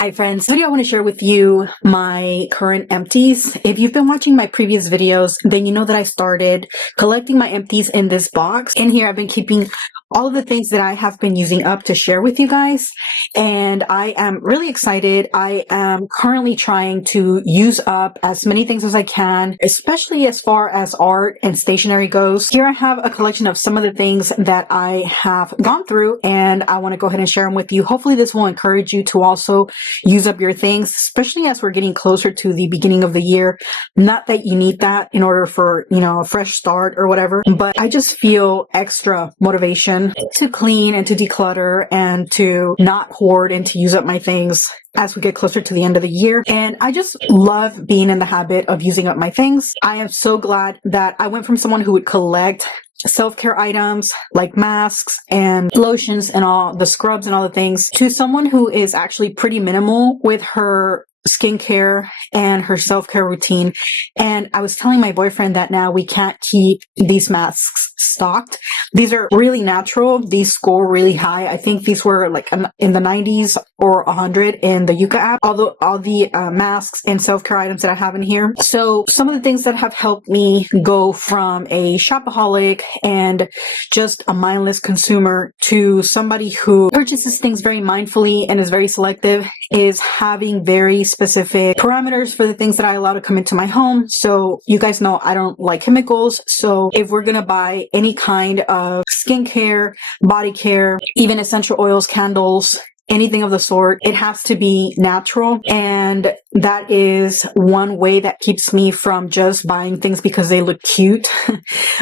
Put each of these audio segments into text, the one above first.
Hi friends, today I want to share with you my current empties. If you've been watching my previous videos, then you know that I started collecting my empties in this box. In here I've been keeping all of the things that I have been using up to share with you guys, and I am really excited. I am currently trying to use up as many things as I can, especially as far as art and stationery goes. Here I have a collection of some of the things that I have gone through, and I want to go ahead and share them with you. Hopefully this will encourage you to also use up your things, especially as we're getting closer to the beginning of the year. Not that you need that in order for, a fresh start or whatever, but I just feel extra motivation to clean and to declutter and to not hoard and to use up my things as we get closer to the end of the year. And I just love being in the habit of using up my things. I am so glad that I went from someone who would collect self-care items like masks and lotions and all the scrubs and all the things to someone who is actually pretty minimal with her skincare and her self-care routine. And I was telling my boyfriend that now we can't keep these masks stocked. These are really natural. These score really high. I think these were like in the 90s or 100 in the Yuka app, although all the masks and self-care items that I have in here. So some of the things that have helped me go from a shopaholic and just a mindless consumer to somebody who purchases things very mindfully and is very selective is having very specific parameters for the things that I allow to come into my home. So you guys know I don't like chemicals. So if we're going to buy any kind of skincare, body care, even essential oils, candles, anything of the sort, it has to be natural. And that is one way that keeps me from just buying things because they look cute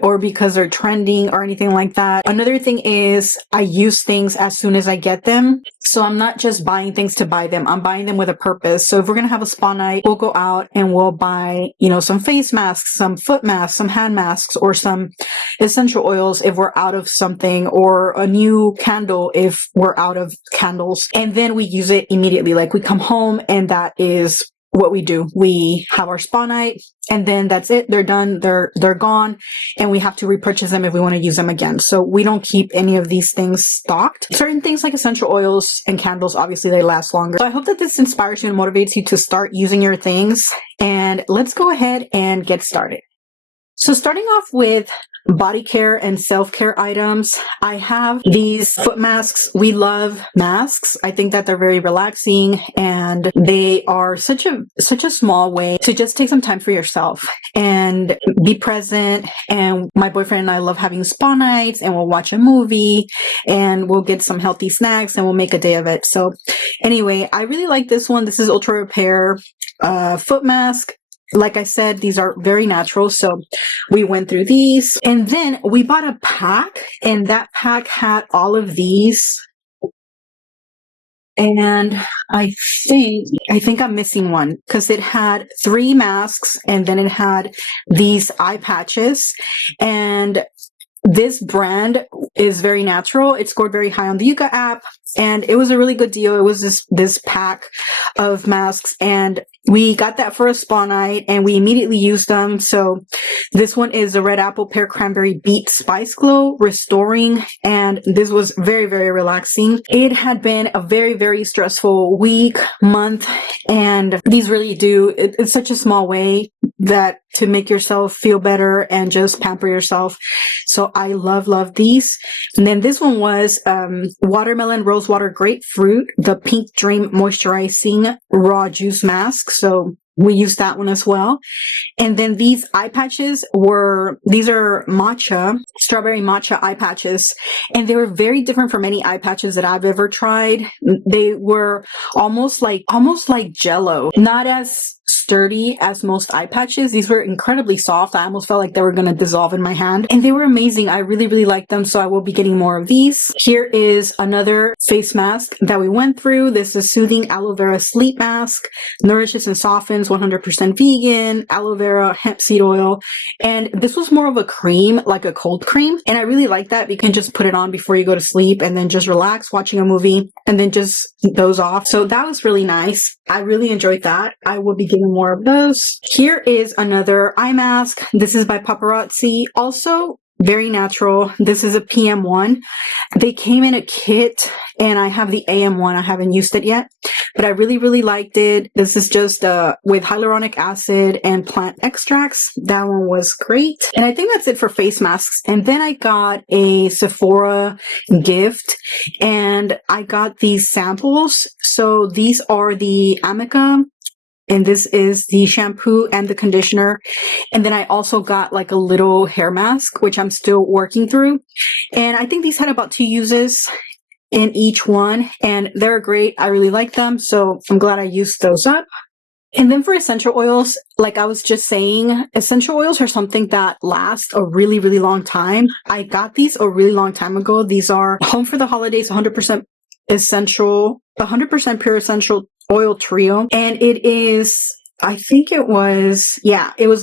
or because they're trending or anything like that. Another thing is I use things as soon as I get them. So I'm not just buying things to buy them. I'm buying them with a purpose. So if we're going to have a spa night, we'll go out and we'll buy, some face masks, some foot masks, some hand masks, or some essential oils if we're out of something, or a new candle if we're out of candles. And then we use it immediately. Like we come home and that is what we do. We have our spa night and then that's it. They're done. They're gone, and we have to repurchase them if we want to use them again. So we don't keep any of these things stocked. Certain things like essential oils and candles, obviously they last longer. So I hope that this inspires you and motivates you to start using your things, and let's go ahead and get started. So starting off with body care and self-care items, I have these foot masks. We love masks. I think that they're very relaxing, and they are such a small way to just take some time for yourself and be present. And my boyfriend and I love having spa nights, and we'll watch a movie and we'll get some healthy snacks and we'll make a day of it. So anyway, I really like this one. This is Ultra Repair foot mask. Like I said, these are very natural. So we went through these, and then we bought a pack, and that pack had all of these. And I think I'm missing one because it had 3 masks, and then it had these eye patches. And this brand is very natural. It scored very high on the Yuka app, and it was a really good deal. It was this pack of masks, and we got that for a spa night, and we immediately used them. So this one is a red apple pear cranberry beet spice glow restoring, and this was very, very relaxing. It had been a very, very stressful week, month, and these really do. It's such a small way that to make yourself feel better and just pamper yourself. So I love these. And then this one was watermelon, rosewater, grapefruit, the Pink Dream moisturizing raw juice mask. So we used that one as well. And then these eye patches these are matcha, strawberry matcha eye patches. And they were very different from any eye patches that I've ever tried. They were almost like Jello, not as sturdy as most eye patches. These were incredibly soft. I almost felt like they were going to dissolve in my hand, and they were amazing. I really, really liked them. So I will be getting more of these. Here is another face mask that we went through. This is Soothing Aloe Vera Sleep Mask, nourishes and softens, 100% vegan, aloe vera, hemp seed oil. And this was more of a cream, like a cold cream. And I really like that because you can just put it on before you go to sleep and then just relax watching a movie and then just doze off. So that was really nice. I really enjoyed that. I will be getting more of those. Here is another eye mask. This is by Paparazzi. Also Very natural. This is a PM one. They came in a kit, and I have the AM one. I haven't used it yet, but I really, really liked it. This is just with hyaluronic acid and plant extracts. That one was great. And I think that's it for face masks. And then I got a Sephora gift, and I got these samples. So these are the Amica, and this is the shampoo and the conditioner. And then I also got like a little hair mask, which I'm still working through. And I think these had about 2 uses in each one, and they're great. I really like them, so I'm glad I used those up. And then for essential oils, like I was just saying, essential oils are something that last a really, really long time. I got these a really long time ago. These are Home for the Holidays 100% essential, 100% pure essential oil trio. And it is, I think it was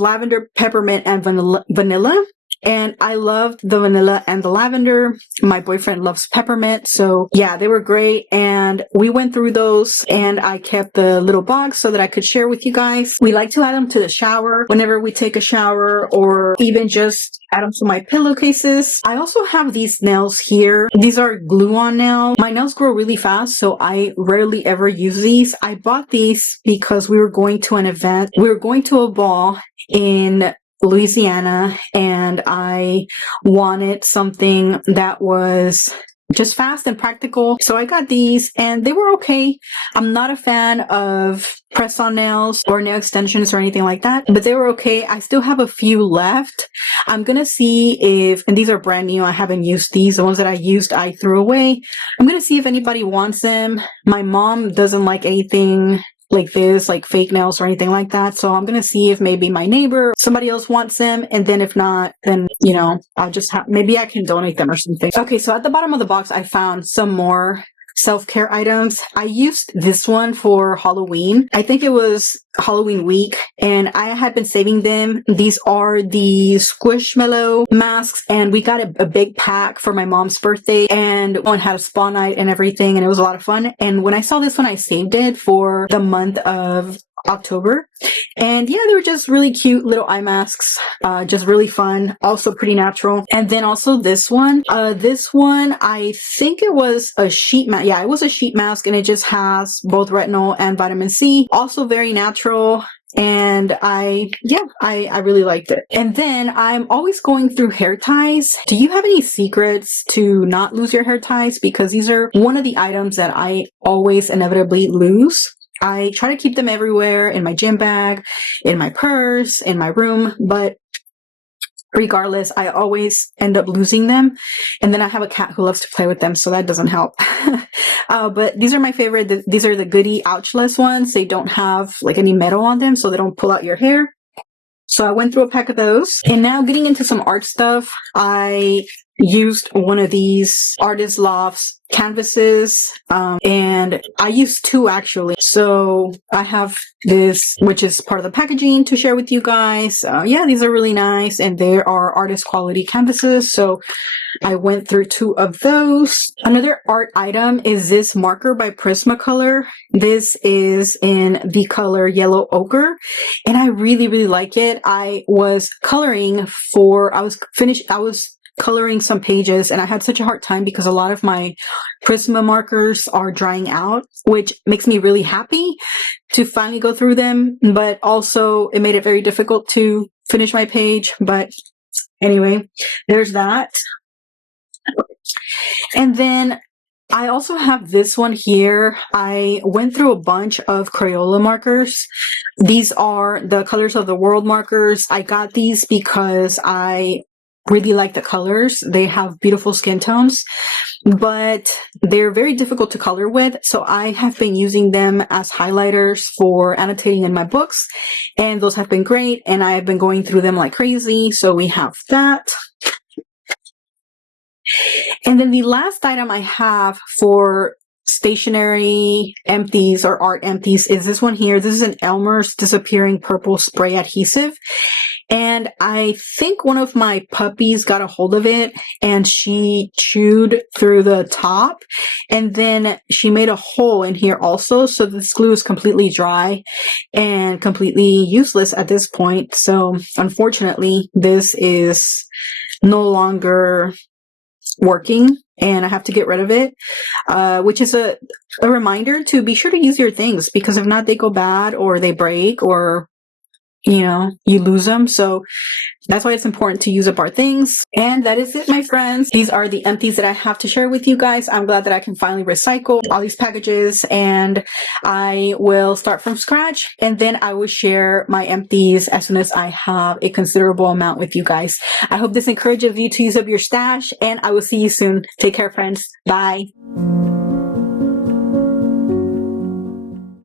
lavender, peppermint, and vanilla. And I loved the vanilla and the lavender. My boyfriend loves peppermint. So yeah, they were great. And we went through those, and I kept the little box so that I could share with you guys. We like to add them to the shower whenever we take a shower, or even just add them to my pillowcases. I also have these nails here. These are glue-on nails. My nails grow really fast, so I rarely ever use these. I bought these because we were going to an event. We were going to a ball in Louisiana, and I wanted something that was just fast and practical. So I got these, and they were okay. I'm not a fan of press-on nails or nail extensions or anything like that, but they were okay. I still have a few left. I'm gonna see if, and these are brand new, I haven't used these. The ones that I used, I threw away. I'm gonna see if anybody wants them. My mom doesn't like anything like this, like fake nails or anything like that. So I'm going to see if maybe my neighbor, somebody else wants them. And then if not, then, you know, I'll just maybe I can donate them or something. Okay. So at the bottom of the box, I found some more self-care items. I used this one for Halloween. I think it was Halloween week, and I had been saving them. These are the Squishmallow masks, and we got a big pack for my mom's birthday, and one had a spa night and everything, and it was a lot of fun. And when I saw this one, I saved it for the month of October. And yeah, they were just really cute little eye masks, just really fun, also pretty natural. And then also this one, I think it was a sheet mask. Yeah, it was a sheet mask, and it just has both retinol and vitamin C, also very natural. And I really liked it. And then I'm always going through hair ties. Do you have any secrets to not lose your hair ties? Because these are one of the items that I always inevitably lose. I try to keep them everywhere, in my gym bag, in my purse, in my room, but regardless, I always end up losing them. And then I have a cat who loves to play with them, so that doesn't help. But these are my favorite. These are the Goody Ouchless ones. They don't have like any metal on them, so they don't pull out your hair. So I went through a pack of those. And now getting into some art stuff, I used one of these Artist Lofts canvases, and I used 2 actually. So I have this, which is part of the packaging, to share with you guys. Yeah, these are really nice, and they are artist quality canvases. So I went through 2 of those. Another art item is this marker by Prismacolor. This is in the color Yellow Ochre, and I really, really like it. I was coloring some pages, and I had such a hard time because a lot of my Prisma markers are drying out, which makes me really happy to finally go through them, but also it made it very difficult to finish my page. But anyway, there's that. And then I also have this one here. I went through a bunch of Crayola markers. These are the Colors of the World markers. I got these because I really like the colors. They have beautiful skin tones, but they're very difficult to color with. So I have been using them as highlighters for annotating in my books, and those have been great. And I have been going through them like crazy. So we have that. And then the last item I have for stationery empties or art empties is this one here. This is an Elmer's Disappearing Purple Spray Adhesive. And I think one of my puppies got a hold of it, and she chewed through the top, and then she made a hole in here also. So this glue is completely dry and completely useless at this point. So unfortunately, this is no longer working and I have to get rid of it, which is a reminder to be sure to use your things, because if not, they go bad or they break or, you know, you lose them. So that's why it's important to use up our things. And that is it, my friends. These are the empties that I have to share with you guys. I'm glad that I can finally recycle all these packages, and I will start from scratch, and then I will share my empties as soon as I have a considerable amount with you guys. I hope this encourages you to use up your stash, and I will see you soon. Take care, friends. Bye.